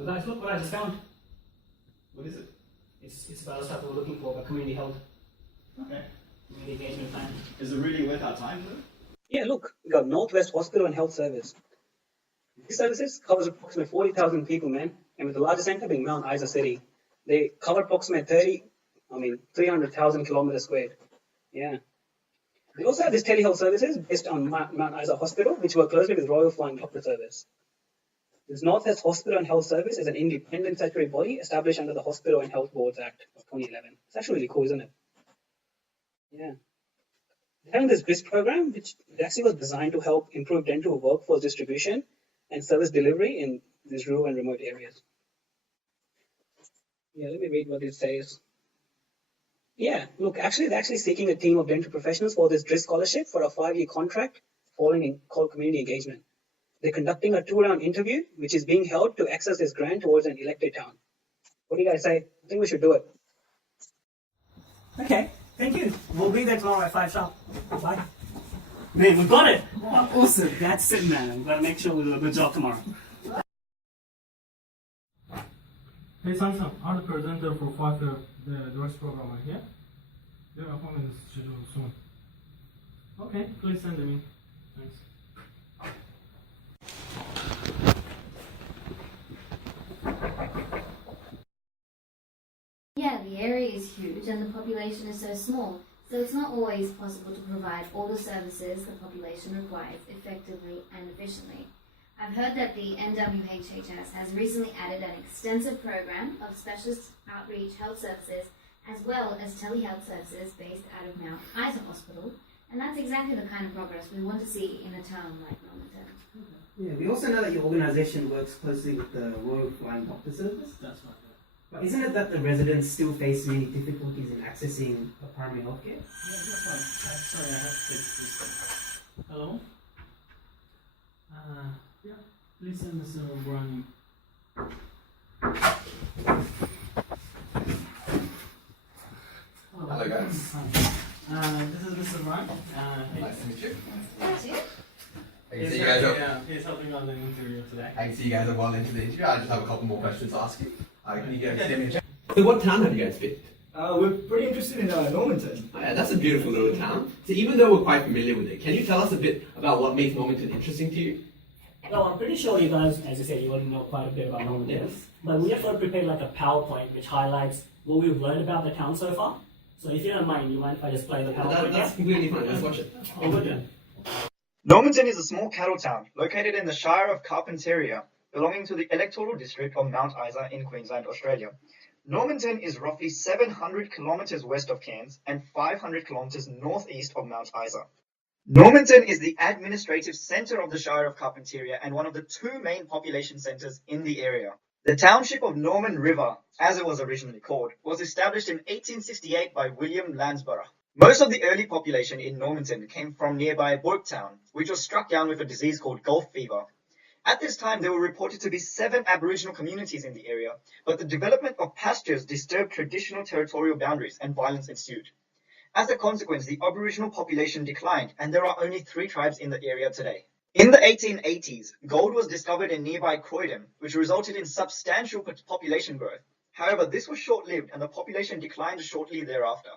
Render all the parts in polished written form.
Oh, guys, look what I just found. What is it? It's about the stuff we're looking for, about community health. Okay. Community engagement plan. Is it really worth our time though? Yeah, look, we got Northwest Hospital and Health Service. These services covers approximately 40,000 people, man, and with the largest center being Mount Isa City. They cover approximately 300,000 kilometers squared. Yeah. They also have these telehealth services based on Mount Isa Hospital, which work closely with Royal Flying Doctor Service. This Northwest Hospital and Health Service is an independent statutory body established under the Hospital and Health Boards Act of 2011. It's actually really cool, isn't it? Yeah. They're having this BRIS program, which actually was designed to help improve dental workforce distribution and service delivery in these rural and remote areas. Yeah, let me read what it says. Yeah, look, they're actually seeking a team of dental professionals for this DRIS scholarship for a 5-year contract called community engagement. They're conducting a 2-round interview, which is being held to access this grant towards an elected town. What do you guys say? I think we should do it. Okay, thank you. We'll be there tomorrow at 5 sharp. Bye. Man, we got it! Oh, awesome, that's it, man. I'm gonna make sure we do a good job tomorrow. Hey Samsung, I'm the presenter for 5-year the DRIS program right here. Your appointment is scheduled soon. Okay, please send them in. Thanks. Yeah, the area is huge and the population is so small, so it's not always possible to provide all the services the population requires effectively and efficiently. I've heard that the NWHHS has recently added an extensive program of specialist outreach health services as well as telehealth services based out of Mount Isa Hospital, and that's exactly the kind of progress we want to see in a town like Normanton. Yeah, we also know that your organisation works closely with the Royal Flying Doctor Service. That's right. But isn't it that the residents still face many difficulties in accessing primary healthcare? Yeah, that's right. Sorry, I have to take this. Hello? Yeah, please send Mr. O'Brien. Hello guys. Hi. This is Mr. O'Brien. Nice to meet you. That's it? I can see you guys are. He's helping on the interview today. I can see you guys are well into the interview. I just have a couple more questions to ask you. Can you give me a check? So what town have you guys picked? We're pretty interested in Normanton. Oh, yeah, that's a beautiful little town. So even though we're quite familiar with it, can you tell us a bit about what makes Normanton interesting to you? No, I'm pretty sure you guys, as you said, you already know quite a bit about Normanton. Yes. But we have prepared like a PowerPoint which highlights what we've learned about the town so far. So if you don't mind, you mind if I just play the PowerPoint? That's completely fine. Let's watch it. Oh, good then. Normanton is a small cattle town located in the Shire of Carpentaria, belonging to the electoral district of Mount Isa in Queensland, Australia. Normanton is roughly 700 kilometers west of Cairns and 500 kilometers northeast of Mount Isa. Normanton is the administrative centre of the Shire of Carpentaria and one of the 2 main population centres in the area. The township of Norman River, as it was originally called, was established in 1868 by William Landsborough. Most of the early population in Normanton came from nearby Bourketown, which was struck down with a disease called Gulf fever. At this time, there were reported to be 7 Aboriginal communities in the area, but the development of pastures disturbed traditional territorial boundaries and violence ensued. As a consequence, the Aboriginal population declined, and there are only 3 tribes in the area today. In the 1880s, gold was discovered in nearby Croydon, which resulted in substantial population growth. However, this was short-lived, and the population declined shortly thereafter.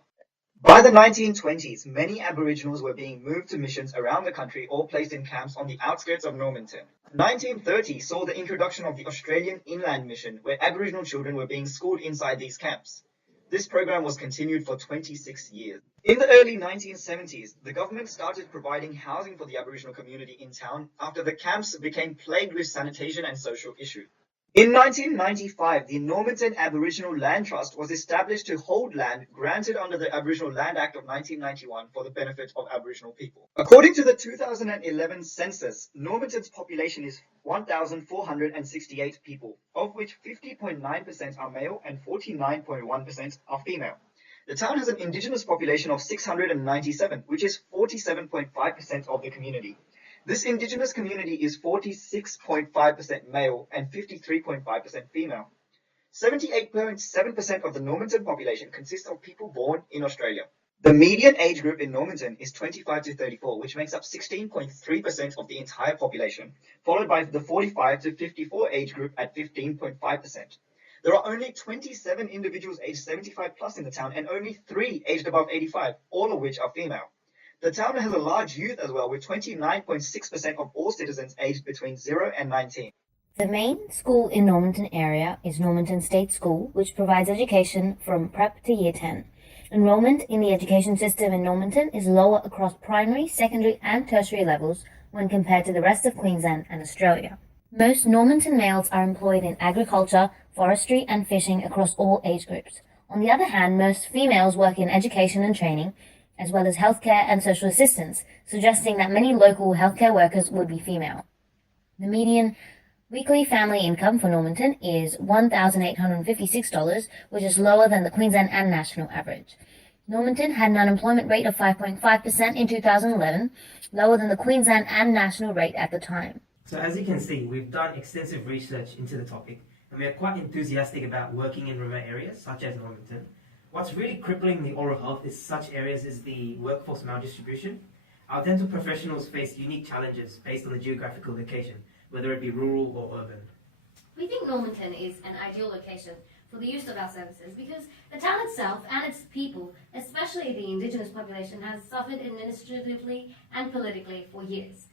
By the 1920s, many Aboriginals were being moved to missions around the country or placed in camps on the outskirts of Normanton. 1930 saw the introduction of the Australian Inland Mission, where Aboriginal children were being schooled inside these camps. This program was continued for 26 years. In the early 1970s, the government started providing housing for the Aboriginal community in town after the camps became plagued with sanitation and social issues. In 1995, the Normanton Aboriginal Land Trust was established to hold land granted under the Aboriginal Land Act of 1991 for the benefit of Aboriginal people. According to the 2011 census, Normanton's population is 1,468 people, of which 50.9% are male and 49.1% are female. The town has an Indigenous population of 697, which is 47.5% of the community. This Indigenous community is 46.5% male and 53.5% female. 78.7% of the Normanton population consists of people born in Australia. The median age group in Normanton is 25 to 34, which makes up 16.3% of the entire population, followed by the 45 to 54 age group at 15.5%. There are only 27 individuals aged 75 plus in the town and only 3 aged above 85, all of which are female. The town has a large youth as well, with 29.6% of all citizens aged between 0 and 19. The main school in Normanton area is Normanton State School, which provides education from prep to year 10. Enrollment in the education system in Normanton is lower across primary, secondary and tertiary levels when compared to the rest of Queensland and Australia. Most Normanton males are employed in agriculture, forestry and fishing across all age groups. On the other hand, most females work in education and training, as well as healthcare and social assistance, suggesting that many local healthcare workers would be female. The median weekly family income for Normanton is $1,856, which is lower than the Queensland and national average. Normanton had an unemployment rate of 5.5% in 2011, lower than the Queensland and national rate at the time. So as you can see, we've done extensive research into the topic, and we are quite enthusiastic about working in remote areas such as Normanton. What's really crippling the oral health in such areas is the workforce maldistribution. Our dental professionals face unique challenges based on the geographical location, whether it be rural or urban. We think Normanton is an ideal location for the use of our services because the town itself and its people, especially the Indigenous population, has suffered administratively and politically for years.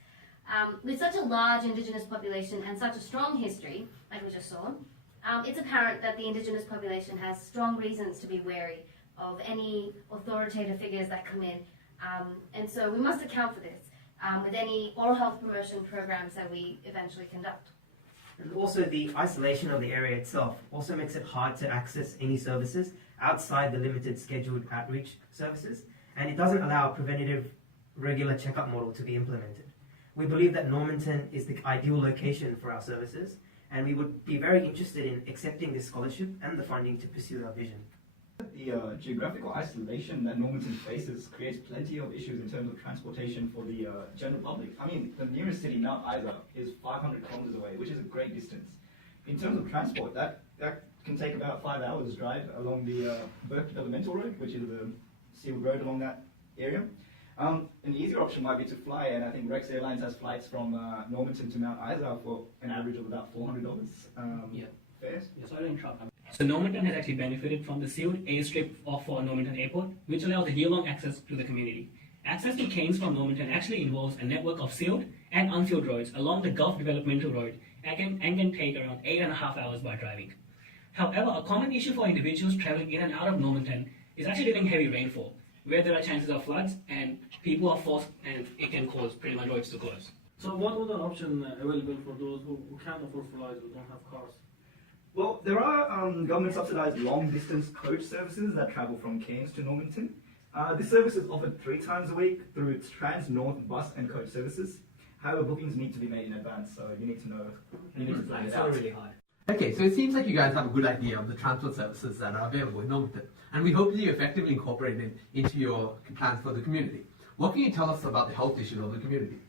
With such a large Indigenous population and such a strong history, like we just saw, it's apparent that the Indigenous population has strong reasons to be wary of any authoritative figures that come in, and so we must account for this with any oral health promotion programs that we eventually conduct. And also the isolation of the area itself also makes it hard to access any services outside the limited scheduled outreach services, and it doesn't allow a preventative regular checkup model to be implemented. We believe that Normanton is the ideal location for our services, and we would be very interested in accepting this scholarship and the funding to pursue our vision. The geographical isolation that Normanton faces creates plenty of issues in terms of transportation for the general public. I mean, the nearest city, Mount Isa, is 500 kilometers away, which is a great distance. In terms of transport, that can take about 5 hours drive along the Burke Developmental Road, which is the sealed road along that area. An easier option might be to fly, and I think Rex Airlines has flights from Normanton to Mount Isa for an average of about $400 fares. Yes, I don't interrupt. So Normanton has actually benefited from the sealed airstrip off Normanton Airport, which allows year-long access to the community. Access to Cairns from Normanton actually involves a network of sealed and unsealed roads along the Gulf Developmental Road and can take around 8.5 hours by driving. However, a common issue for individuals traveling in and out of Normanton is actually during heavy rainfall, where there are chances of floods and people are forced and it can cause pretty much roads to close. So what would an option available for those who can't afford flights, who don't have cars? Well, there are government subsidized long distance coach services that travel from Cairns to Normanton. This service is offered 3 times a week through its Trans North bus and coach services. However, bookings need to be made in advance, so you need to know, you need to plan it out. really hard. Okay, so it seems like you guys have a good idea of the transport services that are available in Normanton, and we hope that you effectively incorporate it into your plans for the community. What can you tell us about the health issues of the community?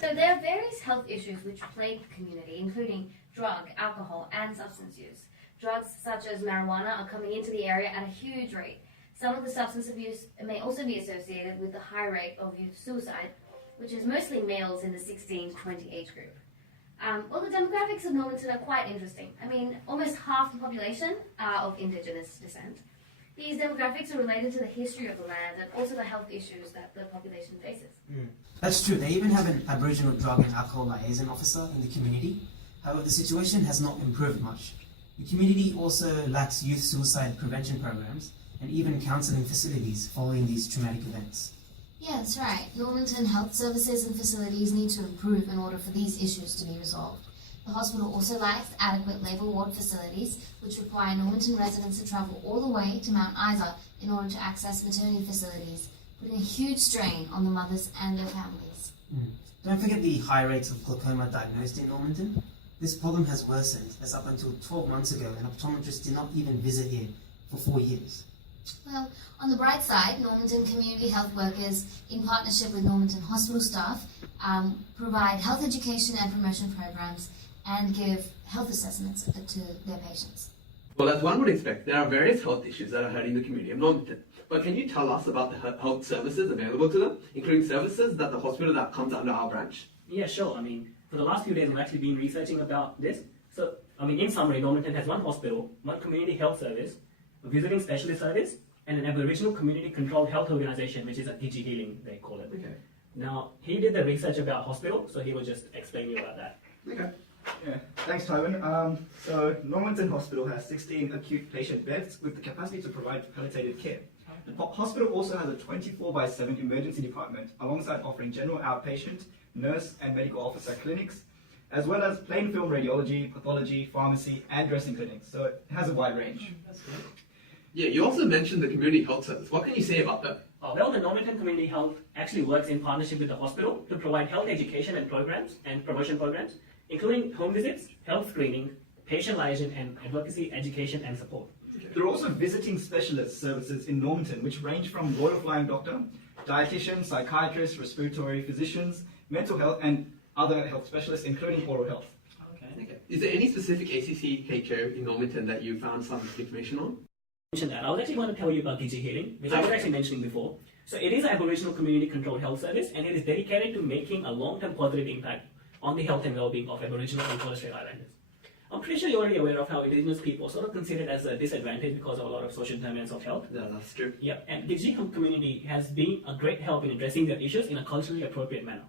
So there are various health issues which plague the community, including drug, alcohol, and substance use. Drugs such as marijuana are coming into the area at a huge rate. Some of the substance abuse may also be associated with the high rate of youth suicide, which is mostly males in the 16 to 20 age group. Well, the demographics of Normanton are quite interesting. I mean, almost half the population are of Indigenous descent. These demographics are related to the history of the land and also the health issues that the population faces. That's true. They even have an Aboriginal drug and alcohol liaison officer in the community. However, the situation has not improved much. The community also lacks youth suicide prevention programs and even counselling facilities following these traumatic events. Yeah, that's right. Normanton health services and facilities need to improve in order for these issues to be resolved. The hospital also lacks adequate labour ward facilities, which require Normanton residents to travel all the way to Mount Isa in order to access maternity facilities, putting a huge strain on the mothers and their families. Don't forget the high rates of glaucoma diagnosed in Normanton. This problem has worsened, as up until 12 months ago, an optometrist did not even visit here for 4 years. Well, on the bright side, Normanton community health workers, in partnership with Normanton hospital staff, provide health education and promotion programs and give health assessments to their patients. Well, as one would expect, there are various health issues that are hurting the community of Normanton. but can you tell us about the health services available to them, including services that the hospital that comes under our branch? Yeah, sure. For the last few days, I've actually been researching about this. So, in summary, Normanton has one hospital, one community health service, a visiting specialist service, and an Aboriginal community-controlled health organization, which is a Gidgee Healing, they call it. Okay. Now, he did the research about hospital, so he will just explain you about that. Okay. Yeah, thanks, Tywin. So Normanton Hospital has 16 acute patient beds with the capacity to provide palliative care. The hospital also has a 24/7 emergency department, alongside offering general outpatient, nurse and medical officer clinics, as well as plain film radiology, pathology, pharmacy, and dressing clinics. So it has a wide range. That's great. Yeah, you also mentioned the community health service. What can you say about that? Well, the Normanton Community Health actually works in partnership with the hospital to provide health education and programs and promotion programs, including home visits, health screening, patient liaison, and advocacy, education, and support. There are also visiting specialist services in Normanton, which range from Royal Flying Doctor, dietitians, psychiatrists, respiratory physicians, mental health, and other health specialists, including oral health. Okay. Is there any specific ACCHO in Normanton that you found some information on? That. I was actually going to tell you about Gidgee Healing, which I was actually mentioning before. So it is an Aboriginal community-controlled health service, and it is dedicated to making a long-term positive impact on the health and well-being of Aboriginal and Torres Strait Islanders. I'm pretty sure you're already aware of how Indigenous people are sort of considered as a disadvantage because of a lot of social determinants of health. Yeah, that's true. Yeah, and the Gidgee community has been a great help in addressing their issues in a culturally appropriate manner.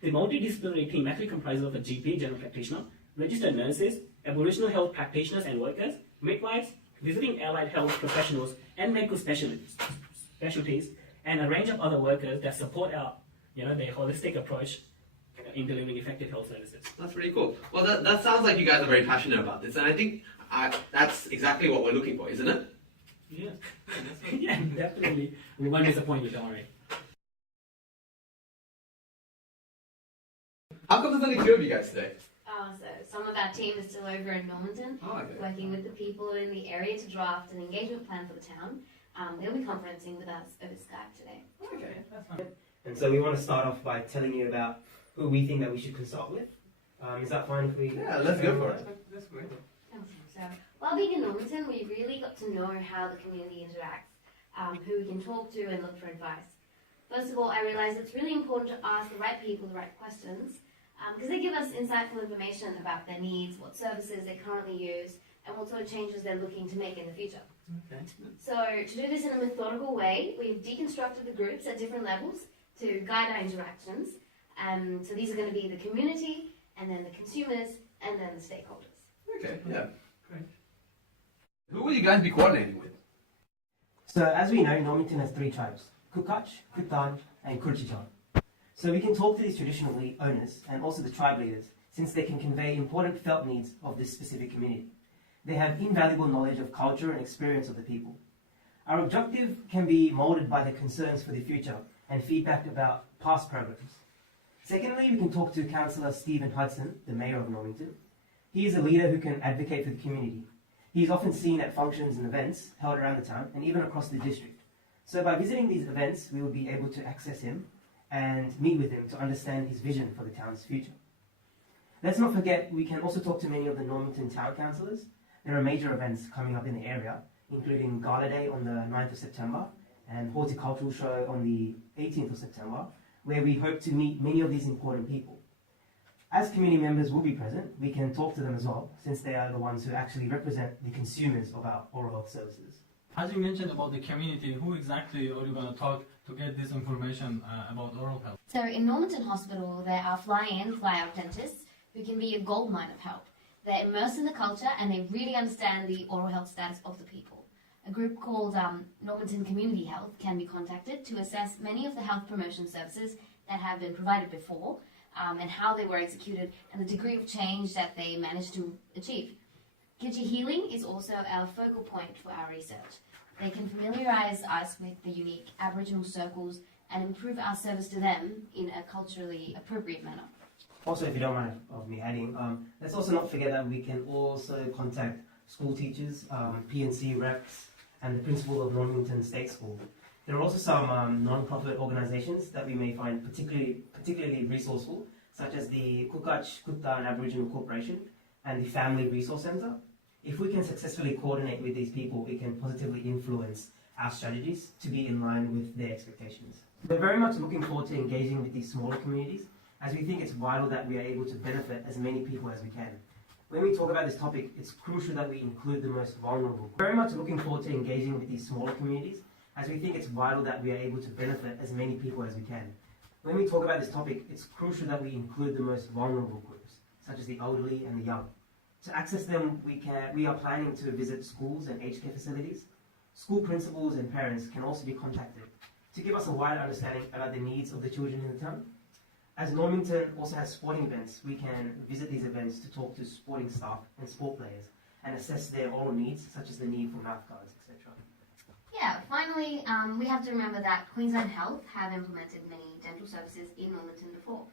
The multidisciplinary team actually comprises of a GP, general practitioner, registered nurses, Aboriginal health practitioners and workers, midwives, visiting allied health professionals, and medical specialties, and a range of other workers that support our, their holistic approach in delivering effective health services. That's pretty cool. Well, that sounds like you guys are very passionate about this, and I think that's exactly what we're looking for, isn't it? Yeah, yeah, definitely. We won't disappoint you, don't worry. How come there's only two of you guys today? So some of our team is still over in Normanton, working with the people in the area to draft an engagement plan for the town. They'll be conferencing with us over Skype today. Okay, that's fine. And so we want to start off by telling you about who we think that we should consult with. Is that fine if we... Yeah, let's go for it. That's great. So while being in Normanton, we really got to know how the community interacts, who we can talk to and look for advice. First of all, I realized it's really important to ask the right people the right questions, because they give us insightful information about their needs, what services they currently use, and what sort of changes they're looking to make in the future. Okay. So to do this in a methodical way, we've deconstructed the groups at different levels to guide our interactions. So these are going to be the community, and then the consumers, and then the stakeholders. Okay, yeah. Great. Who will you guys be coordinating with? So as we know, Normanton has three tribes: Kukach, Kutan, and Kurchijan. So we can talk to these traditional owners and also the tribe leaders, since they can convey important felt needs of this specific community. They have invaluable knowledge of culture and experience of the people. Our objective can be molded by their concerns for the future and feedback about past programs. Secondly, we can talk to Councillor Stephen Hudson, the Mayor of Normanton. He is a leader who can advocate for the community. He is often seen at functions and events held around the town and even across the district. So by visiting these events, we will be able to access him and meet with him to understand his vision for the town's future. Let's not forget, we can also talk to many of the Normanton town councillors. There are major events coming up in the area, including Gala Day on the 9th of September and Horticultural Show on the 18th of September, where we hope to meet many of these important people. As community members will be present, we can talk to them as well, since they are the ones who actually represent the consumers of our oral health services. As you mentioned about the community, who exactly are you going to talk to get this information about oral health? So in Normanton Hospital, there are fly-in, fly-out dentists who can be a goldmine of help. They're immersed in the culture and they really understand the oral health status of the people. A group called Normanton Community Health can be contacted to assess many of the health promotion services that have been provided before, and how they were executed and the degree of change that they managed to achieve. Gidgee Healing is also our focal point for our research. They can familiarise us with the unique Aboriginal circles and improve our service to them in a culturally appropriate manner. Also, if you don't mind of me adding, let's also not forget that we can also contact school teachers, P&C reps, and the principal of Normanton State School. There are also some non-profit organisations that we may find particularly resourceful, such as the Kukach Kutan Aboriginal Corporation and the Family Resource Centre. If we can successfully coordinate with these people, it can positively influence our strategies to be in line with their expectations. We're very much looking forward to engaging with these smaller communities, as we think it's vital that we are able to benefit as many people as we can. When we talk about this topic, it's crucial that we include the most vulnerable. We're very much looking forward to engaging with these smaller communities, as we think it's vital that we are able to benefit as many people as we can. When we talk about this topic, it's crucial that we include the most vulnerable groups, such as the elderly and the young. To access them, we are planning to visit schools and aged care facilities. School principals and parents can also be contacted to give us a wider understanding about the needs of the children in the town. As Normanton also has sporting events, we can visit these events to talk to sporting staff and sport players and assess their oral needs, such as the need for mouth guards, etc. Yeah, finally, we have to remember that Queensland Health have implemented many dental services in Normanton before.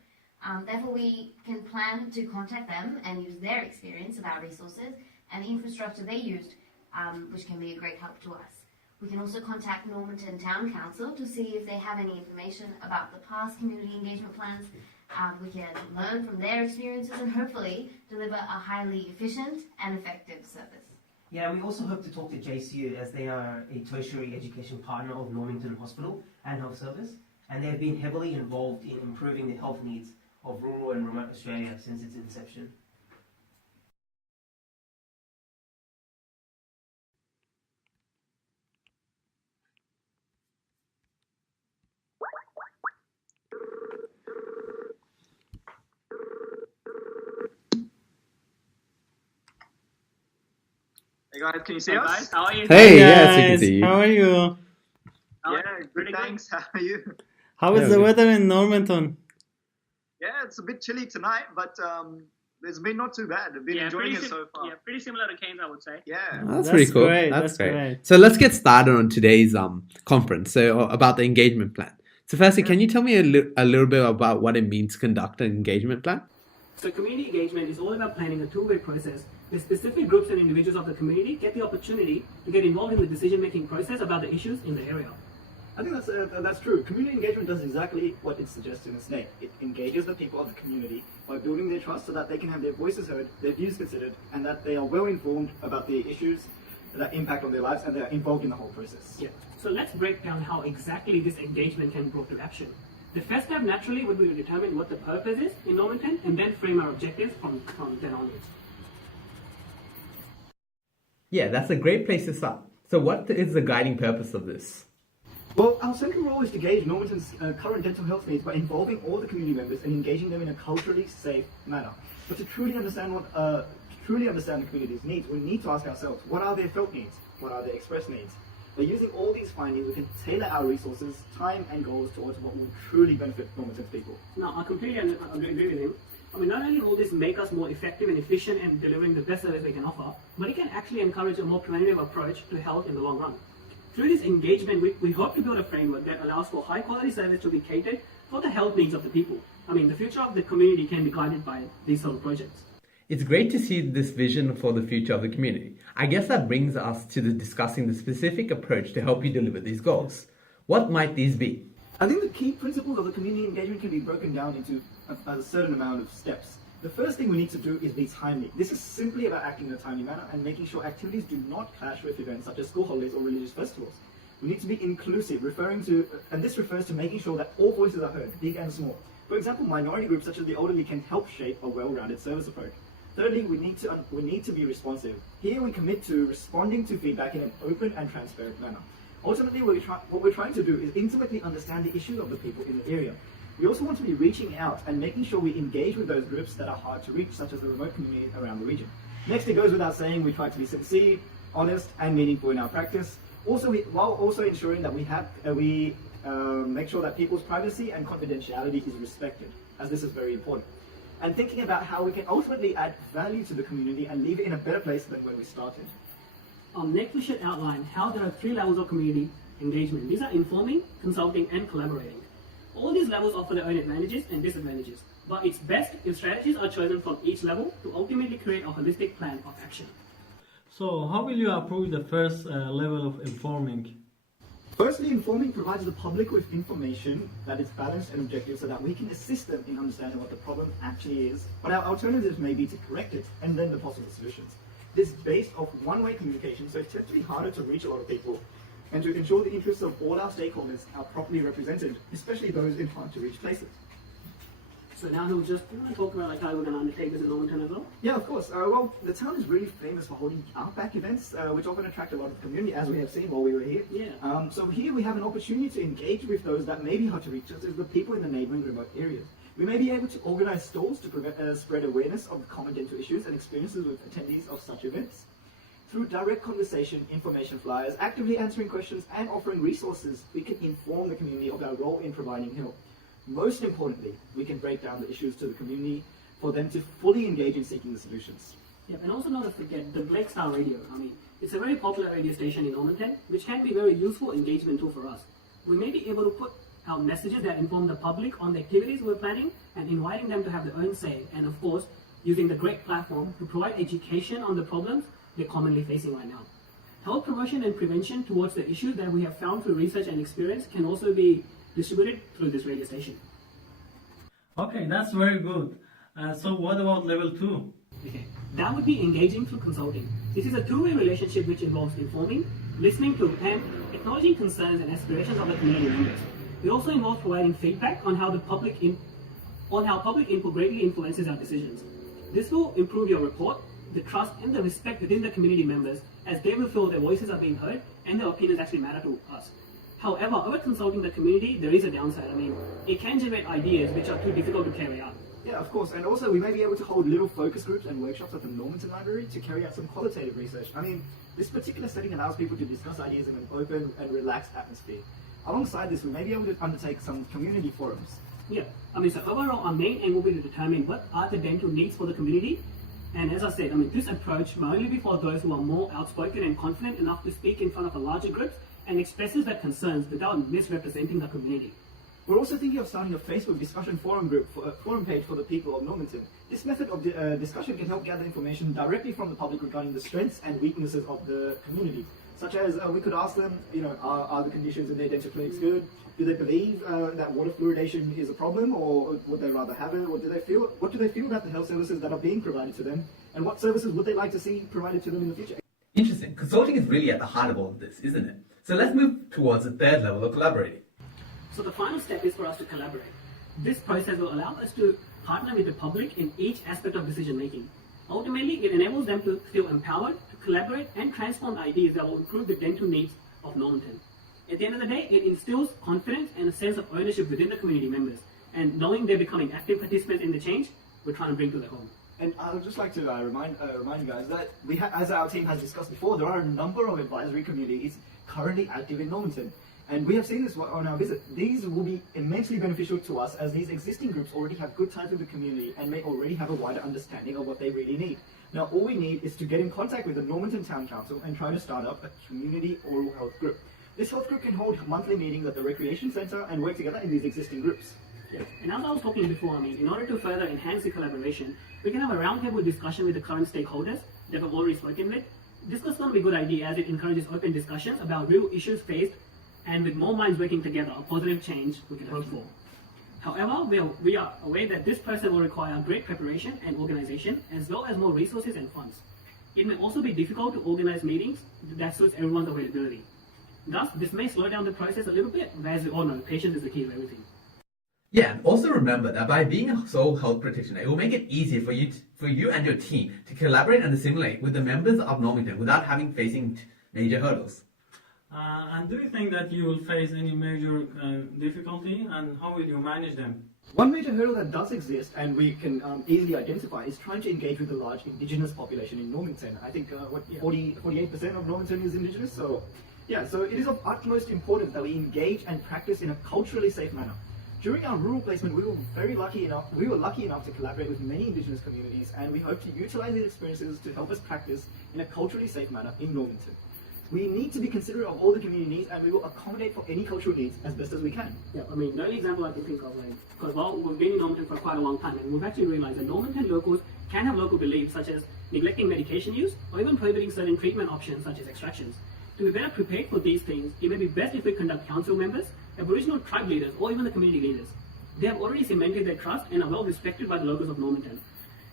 Therefore, we can plan to contact them and use their experience about resources and the infrastructure they used, which can be a great help to us. We can also contact Normanton Town Council to see if they have any information about the past community engagement plans. We can learn from their experiences and hopefully deliver a highly efficient and effective service. Yeah, we also hope to talk to JCU, as they are a tertiary education partner of Normanton Hospital and Health Service, and they have been heavily involved in improving the health needs of rural and remote Australia since its inception. Hey guys, can you see Hey us? guys, how are you? Hey Hey, yes, we can guys, see you. how are you? Yeah, Pretty good good. thanks. How are you? How is Yeah, the good. weather in Normanton? Yeah, it's a bit chilly tonight, but it's been not too bad. I've been enjoying it so far. Yeah, pretty similar to Cairns, I would say. Yeah. Oh, that's That's pretty cool. great, That's that's great. great. So let's get started on today's conference. So about the engagement plan. So firstly, can you tell me a little bit about what it means to conduct an engagement plan? So community engagement is all about planning a two-way process where specific groups and individuals of the community get the opportunity to get involved in the decision-making process about the issues in the area. I think that's true. Community engagement does exactly what it suggests in its name. It engages the people of the community by building their trust so that they can have their voices heard, their views considered, and that they are well informed about the issues that impact on their lives and they are involved in the whole process. Yeah. So let's break down how exactly this engagement can be brought to action. The first step naturally would be to determine what the purpose is in Normanton and then frame our objectives from then onwards. Yeah, that's a great place to start. So what is the guiding purpose of this? Well, our central role is to gauge Normanton's current dental health needs by involving all the community members and engaging them in a culturally safe manner. But to truly understand the community's needs, we need to ask ourselves, what are their felt needs? What are their expressed needs? By using all these findings, we can tailor our resources, time and goals towards what will truly benefit Normanton's people. Now, I completely agree with him. I mean, not only will this make us more effective and efficient in delivering the best service we can offer, but it can actually encourage a more preventative approach to health in the long run. Through this engagement, we hope to build a framework that allows for high quality service to be catered for the health needs of the people. I mean, the future of the community can be guided by these sort of projects. It's great to see this vision for the future of the community. I guess that brings us to discussing the specific approach to help you deliver these goals. What might these be? I think the key principles of the community engagement can be broken down into a certain amount of steps. The first thing we need to do is be timely. This is simply about acting in a timely manner and making sure activities do not clash with events such as school holidays or religious festivals. We need to be inclusive, and this refers to making sure that all voices are heard, big and small. For example, minority groups such as the elderly can help shape a well-rounded service approach. Thirdly, we need to be responsive. Here we commit to responding to feedback in an open and transparent manner. Ultimately, what we're trying to do is intimately understand the issues of the people in the area. We also want to be reaching out and making sure we engage with those groups that are hard to reach, such as the remote community around the region. Next, it goes without saying, we try to be sincere, honest, and meaningful in our practice. While also ensuring that we make sure that people's privacy and confidentiality is respected, as this is very important. And thinking about how we can ultimately add value to the community and leave it in a better place than when we started. Next, we should outline how there are 3 levels of community engagement. These are informing, consulting, and collaborating. All these levels offer their own advantages and disadvantages, but it's best if strategies are chosen from each level to ultimately create a holistic plan of action. So, how will you approach the first level of informing? Firstly, informing provides the public with information that is balanced and objective so that we can assist them in understanding what the problem actually is, but our alternatives may be to correct it, and then the possible solutions. This is based off one-way communication, so it tends to be harder to reach a lot of people and to ensure the interests of all our stakeholders are properly represented, especially those in hard-to-reach places. So now we'll just talk about like how we're going to undertake this in Normanton as well. Yeah, of course. Well, the town is really famous for holding outback events, which often attract a lot of the community, as we have seen while we were here. Yeah. So here we have an opportunity to engage with those that may be hard to reach, such as the people in the neighbouring remote areas. We may be able to organise stalls to spread awareness of common dental issues and experiences with attendees of such events. Through direct conversation, information flyers, actively answering questions, and offering resources, we can inform the community of our role in providing help. Most importantly, we can break down the issues to the community for them to fully engage in seeking the solutions. Yeah, and also not to forget the Blake Star Radio. I mean, it's a very popular radio station in Normanton, which can be a very useful engagement tool for us. We may be able to put out messages that inform the public on the activities we're planning and inviting them to have their own say, and of course, using the great platform to provide education on the problems they're commonly facing right now. Health promotion and prevention towards the issues that we have found through research and experience can also be distributed through this radio station. Okay, that's very good. So what about level 2? Okay, that would be engaging through consulting. This is a two-way relationship which involves informing, listening to, and acknowledging concerns and aspirations of the community members. It also involves providing feedback on how public input greatly influences our decisions. This will improve your report, the trust and the respect within the community members, as they will feel their voices are being heard and their opinions actually matter to us. However, over consulting the community, there is a downside. I mean, it can generate ideas which are too difficult to carry out. Yeah, of course, and also we may be able to hold little focus groups and workshops at the Normanton Library to carry out some qualitative research. I mean, this particular setting allows people to discuss ideas in an open and relaxed atmosphere. Alongside this, we may be able to undertake some community forums. Yeah, I mean, so overall, our main aim will be to determine what are the dental needs for the community. And as I said, I mean, this approach may only be for those who are more outspoken and confident enough to speak in front of a larger group and expresses their concerns without misrepresenting the community. We're also thinking of starting a Facebook discussion forum page for the people of Normanton. This method of discussion can help gather information directly from the public regarding the strengths and weaknesses of the community. Such as, we could ask them, are the conditions in their dental clinics good? Do they believe that water fluoridation is a problem, or would they rather have it? What do they feel about the health services that are being provided to them? And what services would they like to see provided to them in the future? Interesting. Consulting is really at the heart of all of this, isn't it? So let's move towards the third level of collaborating. So the final step is for us to collaborate. This process will allow us to partner with the public in each aspect of decision making. Ultimately, it enables them to feel empowered to collaborate and transform ideas that will improve the dental needs of Normanton. At the end of the day, it instills confidence and a sense of ownership within the community members, and knowing they're becoming active participants in the change we're trying to bring to their home. And I would just like to remind you guys that as our team has discussed before, there are a number of advisory communities currently active in Normanton. And we have seen this on our visit. These will be immensely beneficial to us, as these existing groups already have good ties with the community and may already have a wider understanding of what they really need. Now, all we need is to get in contact with the Normanton Town Council and try to start up a community oral health group. This health group can hold monthly meetings at the recreation centre and work together in these existing groups. Yes. And as I was talking before, I mean, in order to further enhance the collaboration, we can have a roundtable discussion with the current stakeholders that we've already spoken with. This is going to be a good idea, as it encourages open discussions about real issues faced, and with more minds working together, a positive change we can hope for. However, we are aware that this process will require great preparation and organization, as well as more resources and funds. It may also be difficult to organize meetings that suits everyone's availability. Thus, this may slow down the process a little bit, but as we all know, patience is the key to everything. Yeah, and also remember that by being a sole health practitioner, it will make it easier for you and your team to collaborate and assimilate with the members of Normanton without facing major hurdles. And do you think that you will face any major difficulty, and how will you manage them? One major hurdle that does exist, and we can easily identify, is trying to engage with the large indigenous population in Normanton. I think 48% of Normanton is indigenous, so it is of utmost importance that we engage and practice in a culturally safe manner. During our rural placement, we were lucky enough to collaborate with many indigenous communities, and we hope to utilize these experiences to help us practice in a culturally safe manner in Normanton. We need to be considerate of all the community needs, and we will accommodate for any cultural needs as best as we can. Yeah, I mean, the only example I can think of, because we've been in Normanton for quite a long time, and we've actually realized that Normanton locals can have local beliefs such as neglecting medication use, or even prohibiting certain treatment options such as extractions. To be better prepared for these things, it may be best if we conduct council members, Aboriginal tribe leaders, or even the community leaders. They have already cemented their trust and are well respected by the locals of Normanton.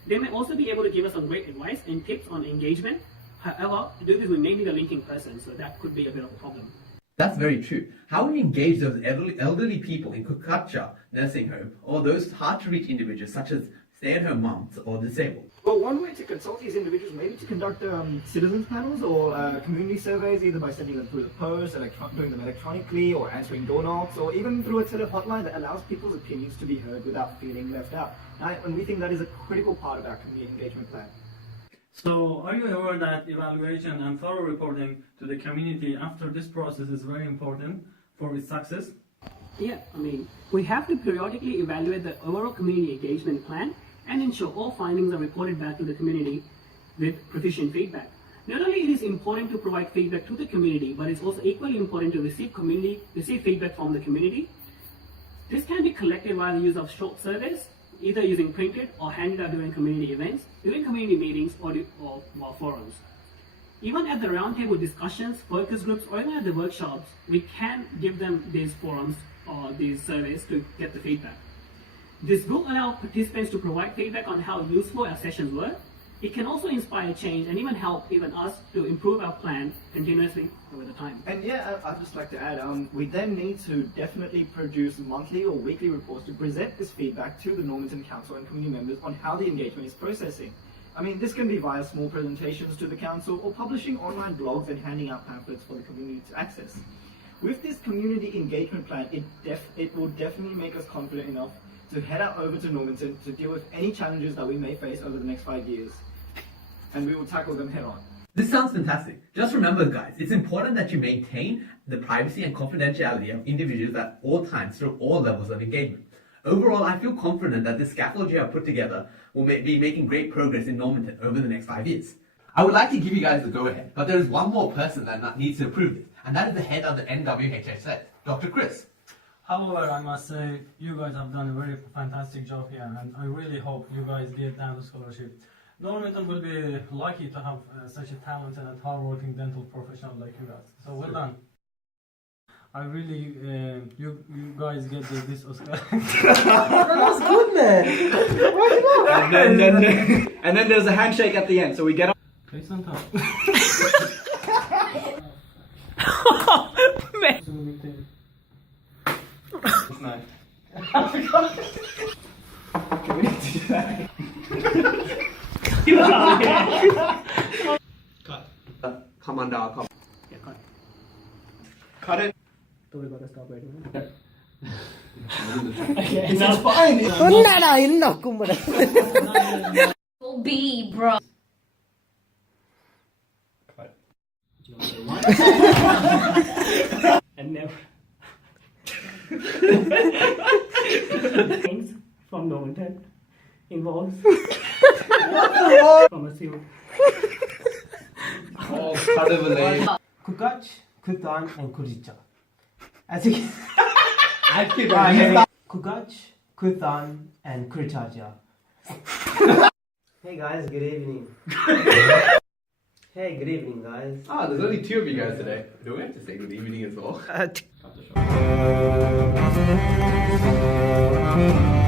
They may also be able to give us some great advice and tips on engagement. However, to do this, we may need a linking person, so that could be a bit of a problem. That's very true. How will you engage those elderly people in Kukacha nursing home or those hard-to-reach individuals such as stay-at-home moms or disabled? Well, one way to consult these individuals may be to conduct citizens panels or community surveys, either by sending them through the post, doing them electronically, or answering door knocks, or even through a tele hotline that allows people's opinions to be heard without feeling left out. And we think that is a critical part of our community engagement plan. So, are you aware that evaluation and thorough reporting to the community after this process is very important for its success? Yeah, we have to periodically evaluate the overall community engagement plan and ensure all findings are reported back to the community with proficient feedback. Not only it is important to provide feedback to the community, but it's also equally important to receive feedback from the community. This can be collected via the use of short surveys, either using printed or handed out during community events, during community meetings, or forums. Even at the roundtable discussions, focus groups, or even at the workshops, we can give them these forums or these surveys to get the feedback. This will allow participants to provide feedback on how useful our sessions were. It can also inspire change and even help us to improve our plan continuously over the time. And yeah, I'd just like to add, we then need to definitely produce monthly or weekly reports to present this feedback to the Normanton Council and community members on how the engagement is processing. This can be via small presentations to the council or publishing online blogs and handing out pamphlets for the community to access. With this community engagement plan, it will definitely make us confident enough to head out over to Normanton to deal with any challenges that we may face over the next 5 years. And we will tackle them head on. This sounds fantastic. Just remember, guys, it's important that you maintain the privacy and confidentiality of individuals at all times through all levels of engagement. Overall, I feel confident that the scaffold you have put together will be making great progress in Normanton over the next 5 years. I would like to give you guys the go-ahead, but there is one more person that needs to approve this, and that is the head of the NWHS, Dr. Chris. However, I must say, you guys have done a very fantastic job here, and I really hope you guys get down the scholarship. Normanton will be lucky to have such a talented and hard-working dental professional like you guys. So well done. I really, you guys get this Oscar. That was good, man. And then there's a handshake at the end, so we get on. Place on top. It's nice. Okay, we need to do that. Cut. Come on down, come. Yeah, cut. Cut it. So we gotta stop right now. Okay, it's fine. B, bro. Cut. And never. Things from Normanton involves from a seal. Oh, part of the name. Kukach, Kutan, and Kuricha. As you Kukach, Kutan, and Kurichaja. Hey guys, good evening. Hey, good evening, guys. Ah, there's only 2 of you guys today. Do we have to say good evening as well? Cut the shot.